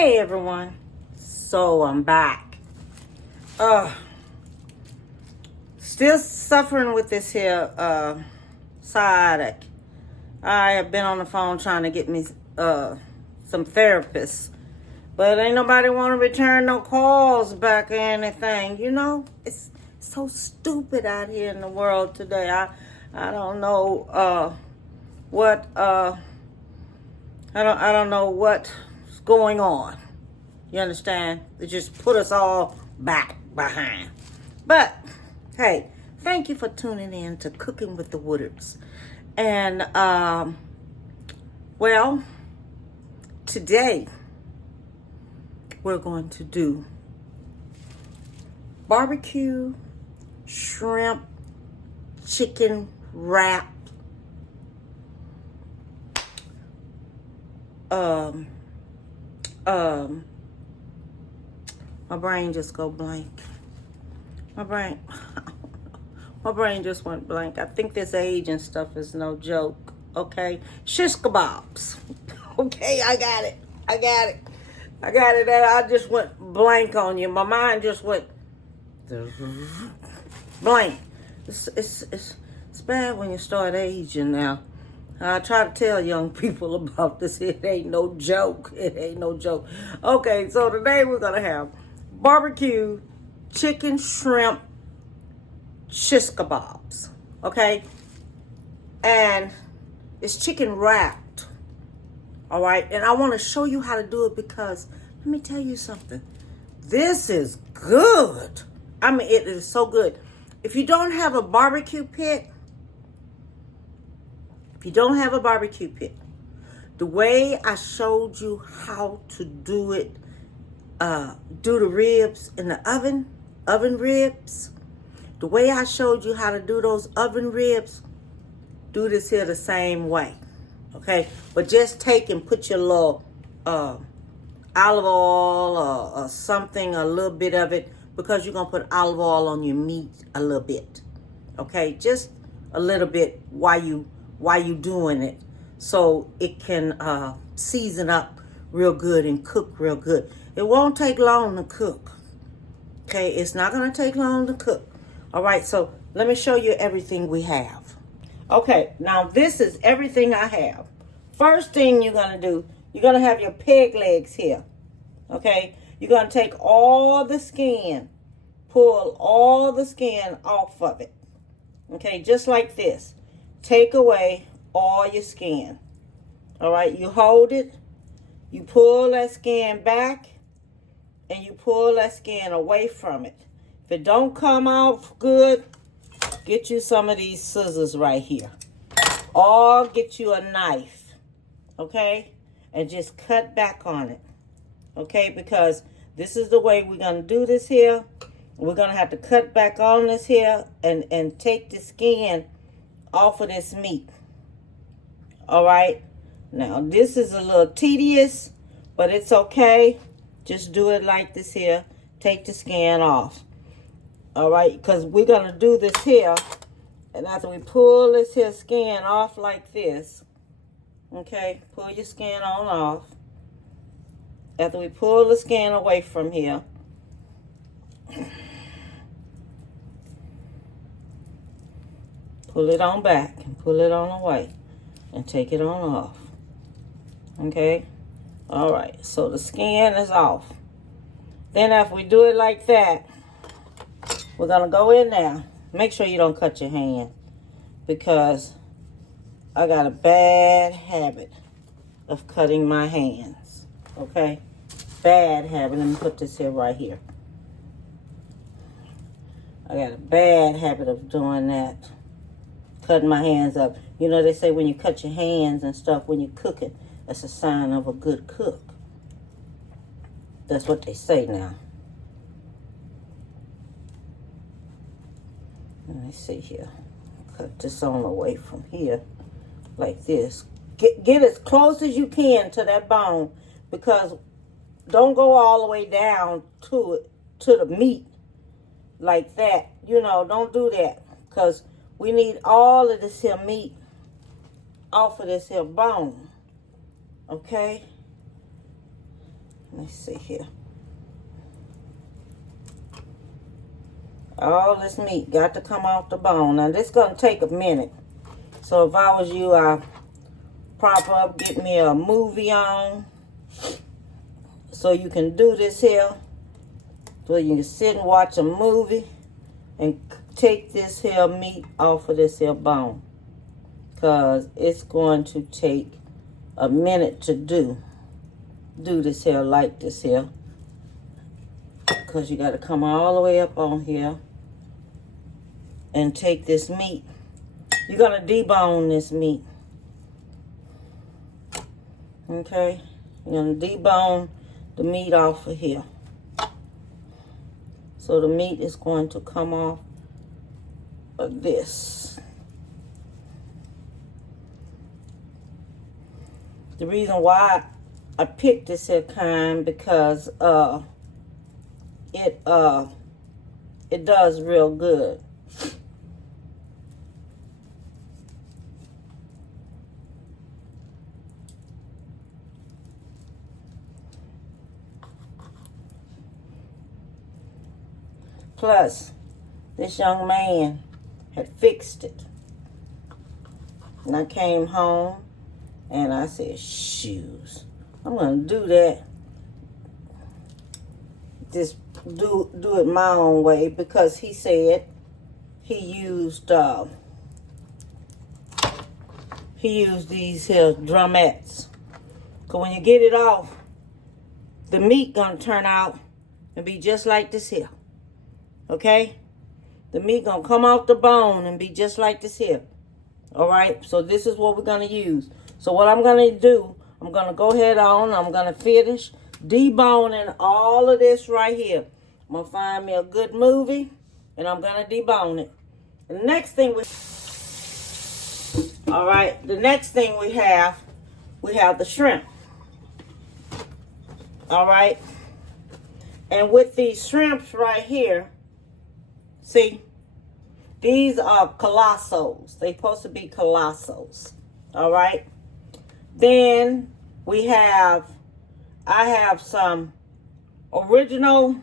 Hey everyone, so I'm back. Still suffering with this here sciatic. I have been on the phone trying to get me some therapists, but ain't nobody want to return no calls back or anything. You know, it's so stupid out here in the world today. I don't know what I don't know what's going on. You understand? They just put us all back behind. But hey, thank you for tuning in to Cooking with the Woodards. And well, today we're going to do barbecue shrimp chicken wrap. My brain just go blank. My brain just went blank. I think this age and stuff is no joke. Okay, shish kebabs. Okay, I got it. And I just went blank on you. My mind just went blank. It's bad when you start aging now. I try to tell young people about this. It ain't no joke. Okay, so today we're going to have barbecue chicken shrimp shish kebabs. Okay? And it's chicken wrapped. All right? And I want to show you how to do it because let me tell you something. This is good. I mean, it is so good. If you don't have a barbecue pit, the way I showed you how to do it, do the ribs in the oven ribs, the way I showed you how to do those oven ribs, do this here the same way, okay? But just take and put your little olive oil or something, a little bit of it, because you're going to put olive oil on your meat a little bit, okay? Just a little bit while you doing it, so it can season up real good and cook real good. It won't take long to cook. Okay, it's not going to take long to cook. All right, so let me show you everything we have. Okay, now this is everything I have. First thing you're going to do, you're going to have your peg legs here. Okay, you're going to take all the skin, pull all the skin off of it. Okay, just like this. Take away all your skin. All right, you hold it, you pull that skin back, and you pull that skin away from it. If it don't come out good, get you some of these scissors right here. Or get you a knife, okay? And just cut back on it, okay? Because this is the way we're going to do this here. We're going to have to cut back on this here and take the skin off of this meat. All right? Now, this is a little tedious, but it's okay. Just do it like this here. Take the skin off. All right? Because we're going to do this here. And after we pull this here skin off like this, okay? Pull your skin on off. After we pull the skin away from here, pull it on back and pull it on away and take it on off. Okay? All right. So the skin is off. Then after we do it like that, we're going to go in there. Make sure you don't cut your hand because I got a bad habit of cutting my hands. Okay? Bad habit. Let me put this here right here. I got a bad habit of doing that. Cutting my hands up. You know, they say when you cut your hands and stuff when you're cooking, that's a sign of a good cook. That's what they say now. Let me see here. Cut this on away from here like this. Get as close as you can to that bone, because don't go all the way down to it, to the meat like that. You know, don't do that, because we need all of this here meat off of this here bone. Okay? Let's see here. All this meat got to come off the bone. Now, this is going to take a minute. So, if I was you, I'd prop up, get me a movie on. So, you can do this here. So, you can sit and watch a movie and take this here meat off of this here bone. Because it's going to take a minute to do this here like this here. Because you got to come all the way up on here and take this meat. You're going to debone this meat. Okay? You're going to debone the meat off of here. So the meat is going to come off of this. The reason why I picked this here kind because it does real good. Plus, this young man had fixed it. And I came home and I said, shoes, I'm going to do that. Just do it my own way because he said he used these here drumettes. Because when you get it off, the meat going to turn out and be just like this here. Okay? The meat going to come off the bone and be just like this here. Alright? So this is what we're going to use. So what I'm going to do, I'm going to go ahead on. I'm going to finish deboning all of this right here. I'm going to find me a good movie. And I'm going to debone it. The next thing Alright. The next thing we have the shrimp. Alright. And with these shrimps right here, see, these are colossos. They're supposed to be colossos. All right. Then I have some original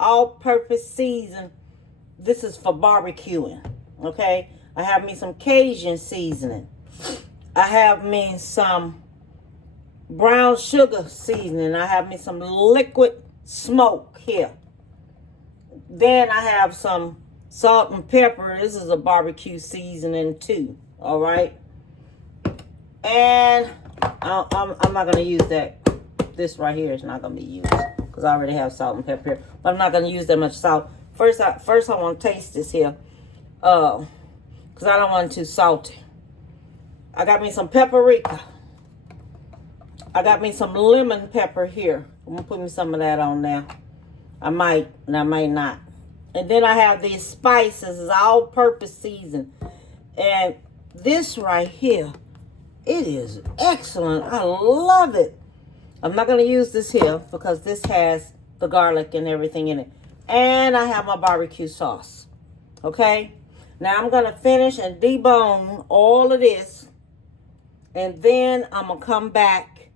all-purpose season. This is for barbecuing. Okay. I have me some Cajun seasoning. I have me some brown sugar seasoning. I have me some liquid smoke here. Then I have some salt and pepper. This is a barbecue seasoning too. All right. And I'm not going to use that. This right here is not going to be used because I already have salt and pepper here. But I'm not going to use that much salt. First I want to taste this here. Because I don't want it too salty. I got me some paprika. I got me some lemon pepper here. I'm going to put me some of that on there. I might and I might not. And then I have these spices. It's all-purpose season. And this right here, it is excellent. I love it. I'm not going to use this here because this has the garlic and everything in it. And I have my barbecue sauce. Okay? Now I'm going to finish and debone all of this. And then I'm going to come back.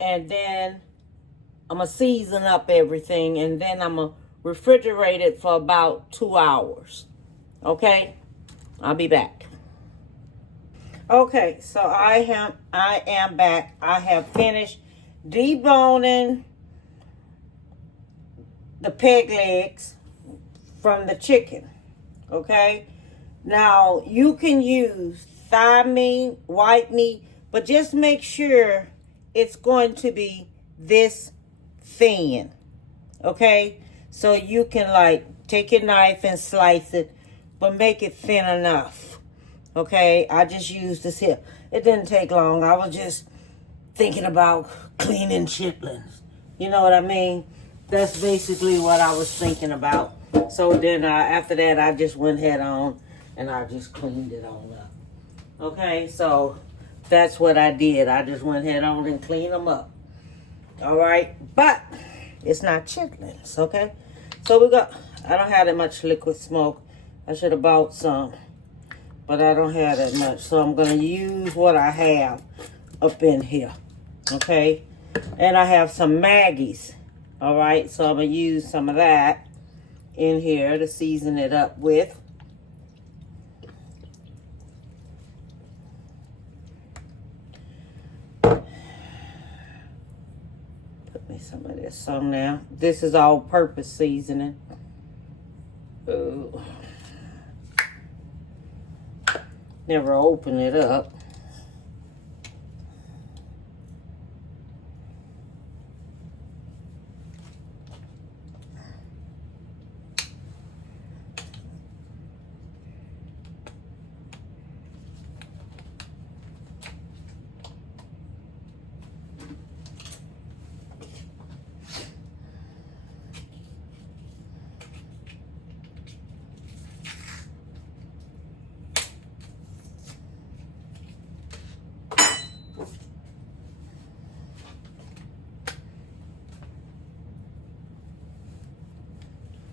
And then I'm going to season up everything. And then I'm going to refrigerate it for about 2 hours. Okay? I'll be back. Okay, so I am back. I have finished deboning the peg legs from the chicken. Okay? Now, you can use thigh meat, white meat, but just make sure it's going to be this thin. Okay? So you can like take your knife and slice it, but make it thin enough. Okay? I just used this here. It didn't take long. I was just thinking about cleaning chitlins. You know what I mean? That's basically what I was thinking about. So then after that, I just went head on and I just cleaned it on up. Okay, so that's what I did. I just went head on and cleaned them up. All right, but it's not chitlins, okay? So I don't have that much liquid smoke. I should have bought some, but I don't have that much. So I'm going to use what I have up in here, okay? And I have some Maggie's. All right, so I'm going to use some of that in here to season it up with. Put me some of this on now. This is all-purpose seasoning. Ooh. Never open it up.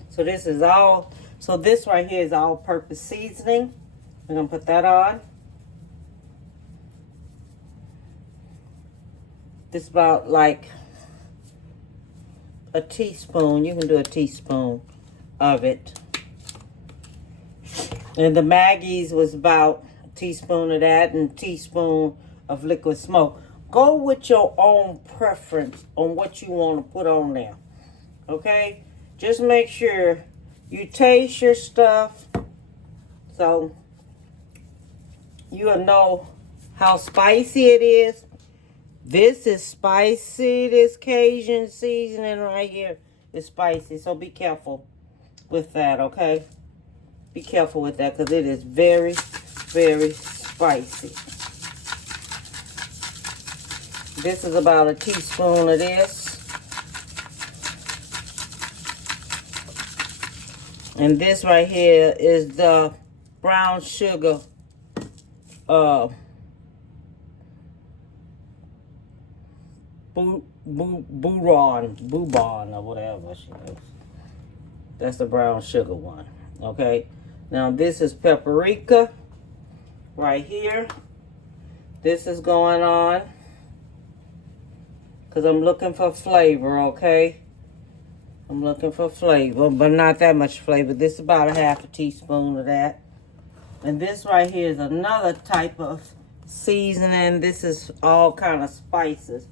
So this is all, so this right here is all-purpose seasoning. We're going to put that on. This is about like a teaspoon. You can do a teaspoon of it. And the Maggie's was about a teaspoon of that and a teaspoon of liquid smoke. Go with your own preference on what you want to put on there. Okay? Just make sure you taste your stuff so you'll know how spicy it is. This is spicy. This Cajun seasoning right here is spicy. So be careful with that, okay? Be careful with that because it is very, very spicy. This is about a teaspoon of this. And this right here is the brown sugar bouillon or whatever she is. That's the brown sugar one. Okay. Now this is paprika right here. This is going on because I'm looking for flavor, okay? I'm looking for flavor, but not that much flavor. This is about a half a teaspoon of that. And this right here is another type of seasoning. This is all kind of spices.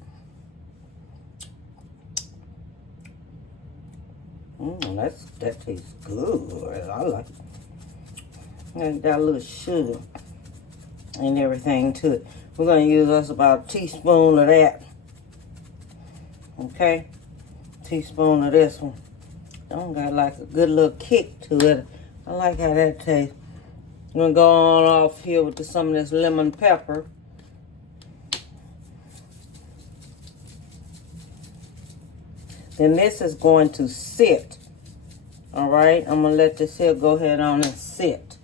That tastes good. I like it. And got a little sugar and everything to it. We're going to use us about a teaspoon of that. Okay? Teaspoon of this one. I don't got like a good little kick to it. I like how that tastes. I'm going to go on off here with some of this lemon pepper. Then this is going to sit. All right, I'm going to let this here go ahead on and sit.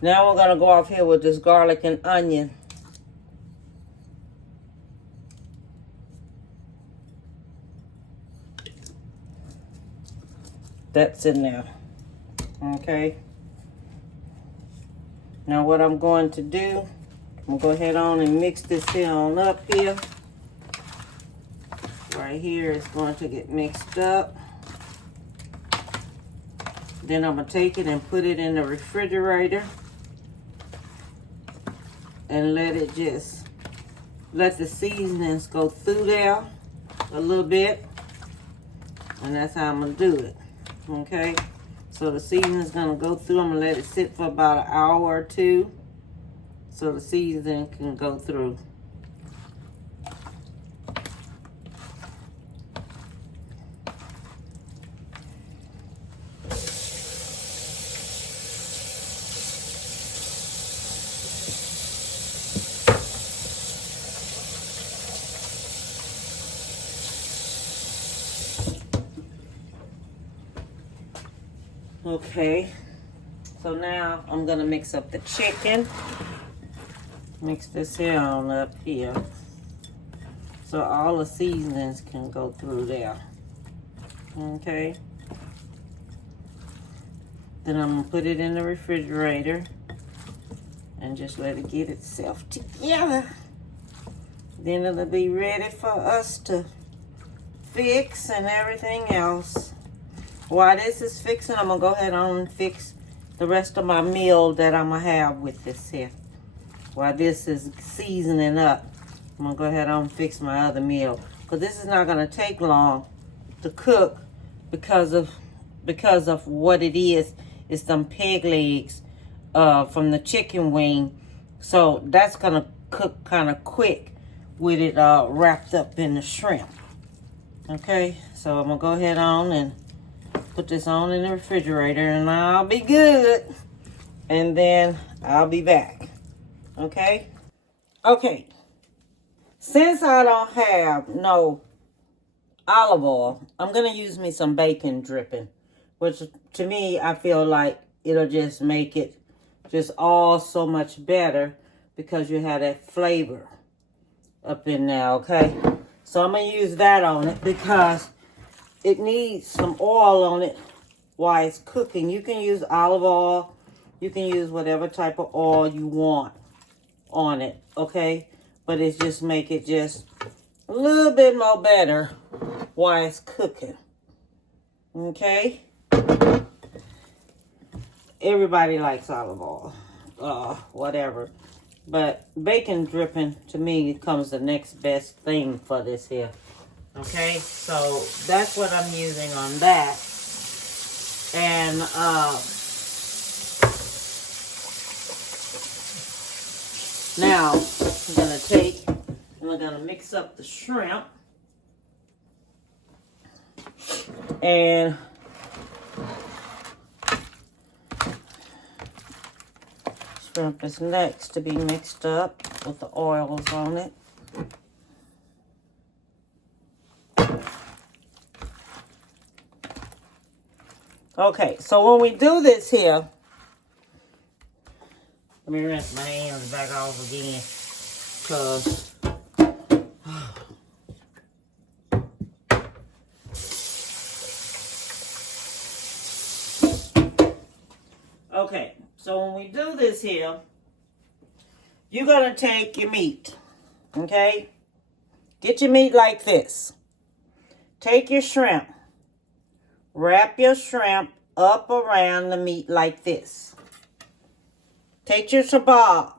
Now we're going to go off here with this garlic and onion. That's in there. Okay. Now what I'm going to do, I'm going to go ahead on and mix this here on up here. Right here is going to get mixed up. Then I'm going to take it and put it in the refrigerator. And let the seasonings go through there a little bit. And that's how I'm going to do it. Okay, so the seasoning is going to go through. I'm going to let it sit for about an hour or two so the seasoning can go through. Okay, so now I'm gonna mix up the chicken. Mix this here on up here so all the seasonings can go through there. Okay, then I'm gonna put it in the refrigerator and just let it get itself together. Then it'll be ready for us to fix and everything else. While this is fixing, I'm gonna go ahead on and fix the rest of my meal that I'm gonna have with this here. While this is seasoning up, I'm gonna go ahead on and fix my other meal. Because this is not gonna take long to cook because of what it is. It's some pig legs from the chicken wing. So that's gonna cook kind of quick with it wrapped up in the shrimp. Okay, so I'm gonna go ahead on and put this on in the refrigerator and I'll be good. And then I'll be back. Okay? Okay. Since I don't have no olive oil, I'm going to use me some bacon dripping. Which to me, I feel like it'll just make it just all so much better because you have that flavor up in there, okay? So I'm going to use that on it because it needs some oil on it while it's cooking. You can use olive oil. You can use whatever type of oil you want on it, okay? But it's just make it just a little bit more better while it's cooking, okay? Everybody likes olive oil, whatever. But bacon dripping, to me, comes the next best thing for this here. Okay, so that's what I'm using on that. And now I'm gonna take and we're gonna mix up the shrimp. And shrimp is next to be mixed up with the oils on it. Okay, so when we do this here, let me rinse my hands back off again, because okay, so when we do this here, you're going to take your meat, okay? Get your meat like this. Take your shrimp. Wrap your shrimp up around the meat like this. Take your kebab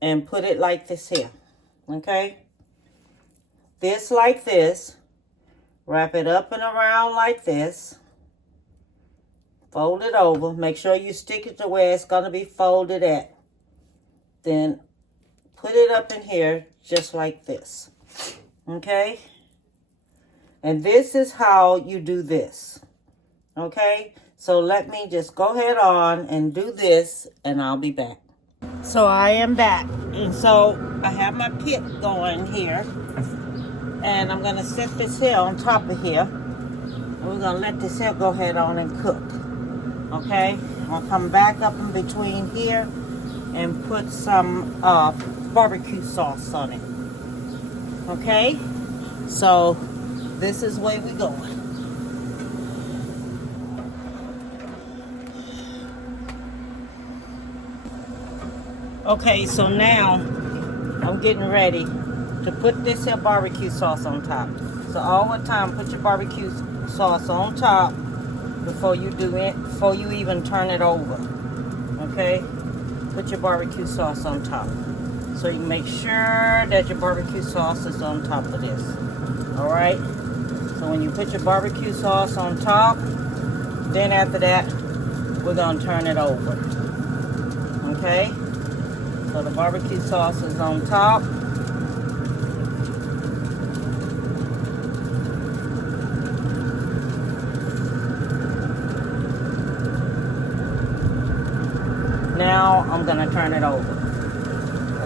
and put it like this here, okay? This like this. Wrap it up and around like this. Fold it over. Make sure you stick it to where it's going to be folded at. Then put it up in here just like this, okay? And this is how you do this, okay? So let me just go ahead on and do this, and I'll be back. So I am back. And so I have my pit going here. And I'm going to set this here on top of here. And we're going to let this here go ahead on and cook, okay? I'm going to come back up in between here and put some barbecue sauce on it, okay? So this is where we going. Okay, so now I'm getting ready to put this here barbecue sauce on top. So all the time, put your barbecue sauce on top before you do it, before you even turn it over. Okay? Put your barbecue sauce on top. So you make sure that your barbecue sauce is on top of this. Alright? So when you put your barbecue sauce on top, then after that, we're going to turn it over. Okay? So the barbecue sauce is on top. Now I'm going to turn it over.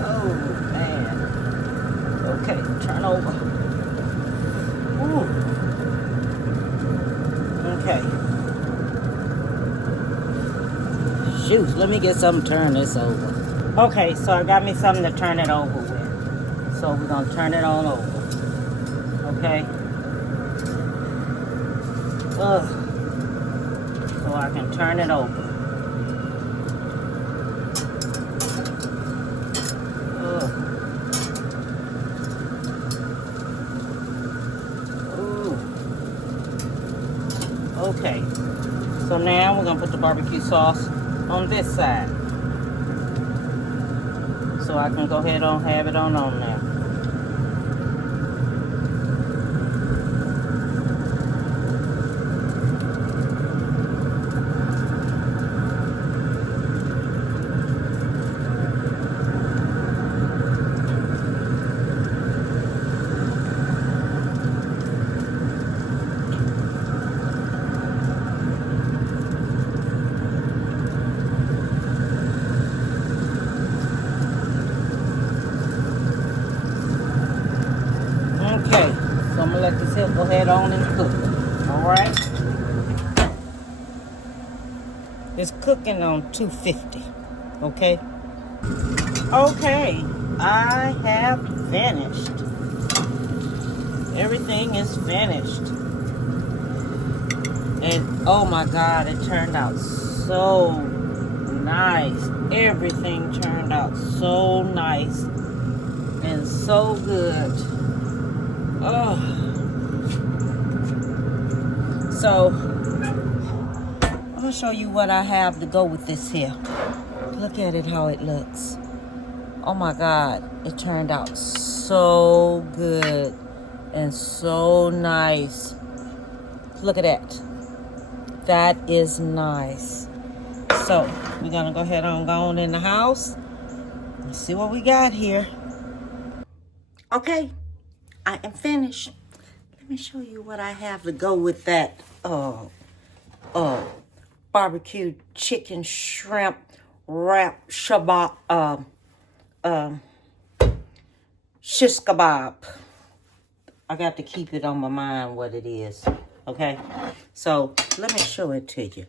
Oh, man. Okay, turn over. Ooh. Okay. Shoot, let me get something to turn this over. Okay, so I got me something to turn it over with. So we're going to turn it on over. Okay? So I can turn it over. Okay, so now we're gonna put the barbecue sauce on this side. So I can go ahead and have it on there. Okay, so I'm gonna let this here go ahead on and cook. Alright. It's cooking on 250. Okay? Okay, I have finished. Everything is finished. And oh my God, it turned out so nice. Everything turned out so nice and so good. Oh. So, I'm gonna show you what I have to go with this here. Look at it, how it looks. Oh my God, it turned out so good and so nice. Look at that. That is nice. So, we're gonna go ahead and go on in the house and see what we got here. Okay, I am finished. Let me show you what I have to go with that barbecue chicken shrimp wrap shabab shish kebab. I got to keep it on my mind what it is. Okay, so let me show it to you.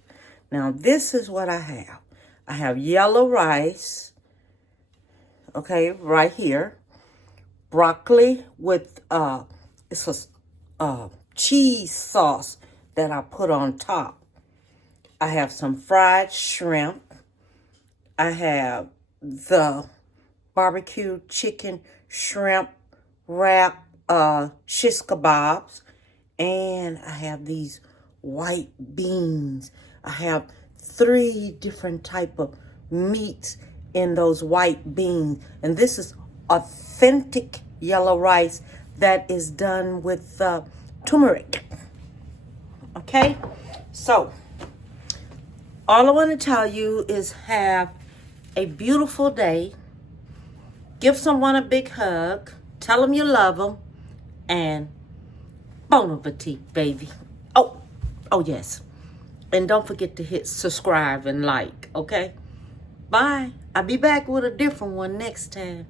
Now this is what I have. I have yellow rice. Okay, right here. Broccoli with it's a cheese sauce that I put on top. I have some fried shrimp. I have the barbecue chicken shrimp wrap shish kebabs, and I have these white beans. I have 3 different type of meats in those white beans, and this is authentic yellow rice that is done with turmeric. Okay, so all I want to tell you is have a beautiful day. Give someone a big hug. Tell them you love them. And bon appetit, baby. Oh yes. And don't forget to hit subscribe and like, okay? Bye. I'll be back with a different one next time.